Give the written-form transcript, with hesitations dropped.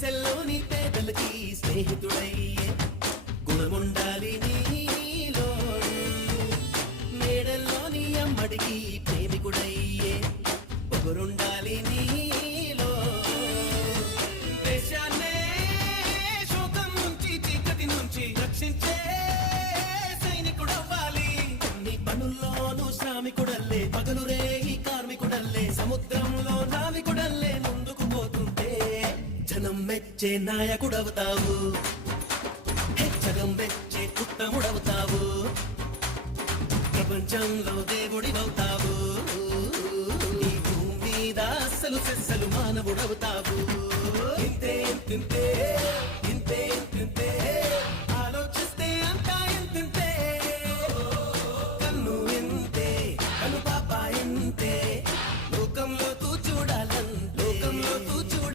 గుడిసెల్లోని పేదలకి స్నేహితుడయ్యే గుణముండాలి నీలో. మేడల్లోని అమ్మడికి ప్రేమికుడయ్యే పొగరుండాలి నీలో. దేశాన్నే శోకం నుంచి చీకటి నుంచి రక్షించే సైనికుడవ్వాలి. అన్ని పనుల్లోనూ శ్రామికుడల్లే పగలు రేగి కార్మికుడల్లే సముద్రంలో నావికుడల్లే ముందుకు పోతుంటే జనం మెచ్చే నాయకుడవుతావు. జగం మెచ్చే ఉత్తముడవుతావు. ప్రపంచంలో దేవుడివవుతావు. ఈ భూమి మీద అస్సలు సెస్సలు మానవుడవుతావు. ఇంతే ఇంతే